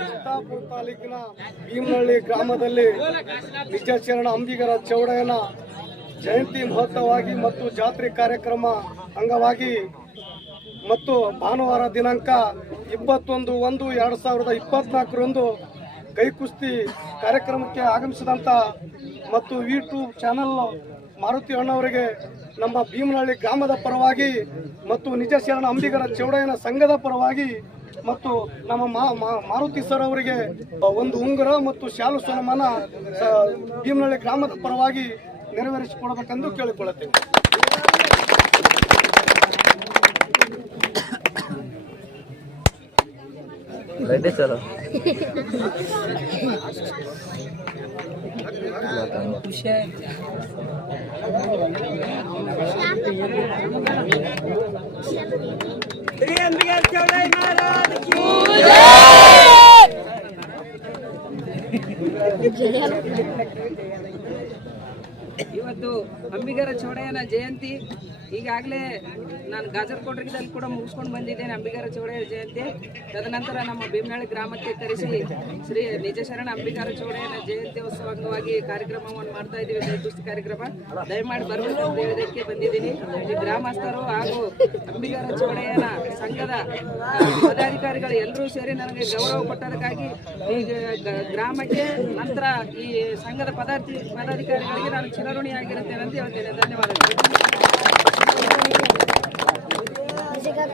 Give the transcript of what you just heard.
ಚಿತ್ತಾಪುರ ತಾಲೂಕಿನ ಭೀಮನಹಳ್ಳಿ ಗ್ರಾಮದಲ್ಲಿ ನಿಜ ಶರಣ ಅಂಬಿಗರ ಚೌಡಯ್ಯನ ಜಯಂತಿ ಮಹೋತ್ಸವವಾಗಿ ಮತ್ತು ಜಾತ್ರೆ ಕಾರ್ಯಕ್ರಮ ಅಂಗವಾಗಿ ಮತ್ತು ಭಾನುವಾರ ದಿನಾಂಕ 21/1/2024 ಕೈ ಕುಸ್ತಿ ಕಾರ್ಯಕ್ರಮಕ್ಕೆ ಆಗಮಿಸಿದಂಥ ಮತ್ತು ಯೂಟ್ಯೂಬ್ ಚಾನಲ್ ಮಾರುತಿ ಅಣ್ಣವರಿಗೆ ನಮ್ಮ ಭೀಮನಹಳ್ಳಿ ಗ್ರಾಮದ ಪರವಾಗಿ ಮತ್ತು ನಿಜ ಶರಣ ಅಂಬಿಗರ ಚೌಡಯ್ಯನ ಸಂಘದ ಪರವಾಗಿ ಮತ್ತು ನಮ್ಮ ಮಾರುತಿ ಸರ್ ಅವರಿಗೆ ಒಂದು ಉಂಗುರ ಮತ್ತು ಶಾಲು ಸನ್ಮಾನ ಭೀಮನಹಳ್ಳಿ ಗ್ರಾಮದ ಪರವಾಗಿ ನೆರವೇರಿಸಿಕೊಡಬೇಕೆಂದು ಕೇಳಿಕೊಳ್ಳುತ್ತೇವೆ. ಇವತ್ತು ಅಂಬಿಗರ ಚೌಡಯ್ಯನ ಜಯಂತಿ ಈಗಾಗಲೇ ನಾನು ಗಾಜರಕೋಟದಲ್ಲಿ ಕೂಡ ಮುಗಿಸ್ಕೊಂಡು ಬಂದಿದ್ದೇನೆ. ಅಂಬಿಗರ ಚೌಡಯ್ಯ ಜಯಂತಿ ತದನಂತರ ನಮ್ಮ ಭೀಮನಹಳ್ಳಿ ಗ್ರಾಮಕ್ಕೆ ಕರೆಸಿ ಶ್ರೀ ನಿಜ ಶರಣ ಅಂಬಿಗರ ಚೌಡಯ್ಯನ ಜಯಂತಿ ಉತ್ಸವ ಅಂಗವಾಗಿ ಕಾರ್ಯಕ್ರಮವನ್ನು ಮಾಡ್ತಾ ಇದ್ದೀವಿ. ಕೈ ಕುಸ್ತಿ ಕಾರ್ಯಕ್ರಮ ದಯಮಾಡಿ ಬರಬೇಕು ಅಂತ ಹೇಳೋದಕ್ಕೆ ಬಂದಿದ್ದೀನಿ. ಈ ಗ್ರಾಮಸ್ಥರು ಹಾಗೂ ಅಂಬಿಗರ ಚೌಡಯ್ಯನ ಸಂಘದ ಪದಾಧಿಕಾರಿಗಳು ಎಲ್ಲರೂ ಸೇರಿ ನನಗೆ ಗೌರವ ಕೊಟ್ಟದಕ್ಕಾಗಿ ಈ ಗ್ರಾಮಕ್ಕೆ ನಂತರ ಈ ಸಂಘದ ಪದಾಧಿಕಾರಿಗಳಿಗೆ ನಾನು ಚಿರಋಣಿಯಾಗಿರುತ್ತೇನೆ ಅಂತ ಹೇಳ್ತೇನೆ. ಧನ್ಯವಾದಗಳು.